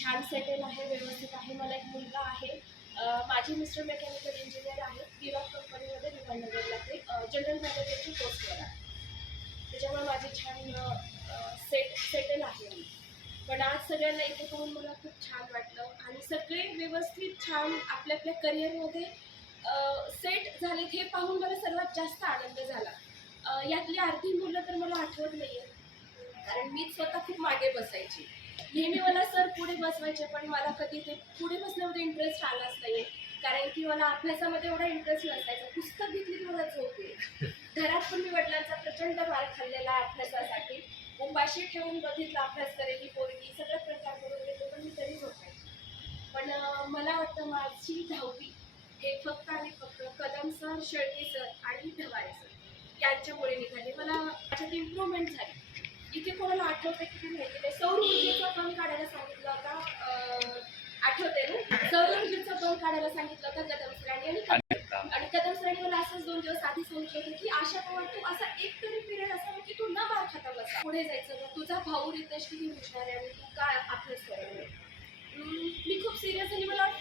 छान सेटल आहे, व्यवस्थित आहे. मला एक मुलगा आहे. माझे मिस्टर मेकॅनिकल इंजिनियर आहेत. विराट कंपनीमध्ये विमाननगरला ते जनरल मॅनेजरची पोस्टवर आहे. त्याच्यामुळे माझे छान सेटल आहे मी. पण आज सगळ्यांना इथे पाहून मला खूप छान वाटलं आणि सगळे व्यवस्थित छान आपल्या आपल्या करिअरमध्ये सेट झालेत हे पाहून मला सर्वात जास्त आनंद झाला. यातली अर्धी मुलं तर मला आठवत नाही आहे, कारण मी स्वतः खूप मागे बसायची. नेहमी मला सर पुढे बसवायचे, पण मला कधी ते पुढे बसण्यामध्ये इंटरेस्ट आलाच नाही. कारण की मला अभ्यासामध्ये एवढा इंटरेस्ट नसायचा. पुस्तक घेतली की मला झोप येईल. घरात पण मी वडिलांचा प्रचंड मार खाल्लेला आहे अभ्यासासाठी. उपाशी ठेवून बघितला अभ्यास करेली पोरगी, सगळे प्रकार करून घेतले, पण मी तरी झोपायची. पण मला वाटतं माझी 10वी हे फक्त आणि फक्त कदम सर, शेळके सर आणि ढवाळे सर यांच्यामुळे निघाले. मला त्याच्यात इम्प्रूव्हमेंट झाली. इथे कोणाला आठवतं की ते माहिती नाही, सौर ऊर्जेचा बंक काढायला सांगितलं होता. आठवते ना, सौर ऊर्जेचा बंक काढायला सांगितलं होतं कदम सरांनी. आणि कदम सरांनी मला असंच 2 दिवस आधी सांगितलं होतं की आशा पवार, तू असा एक तरी पिरियड असावा की तू न मार खाता बसा, पुढे जायचं. तुझा भाऊ रितेश किती हुशार आहे आणि तू काय अभ्यास करायला. मी खूप सिरियस झाली. मला वाटतं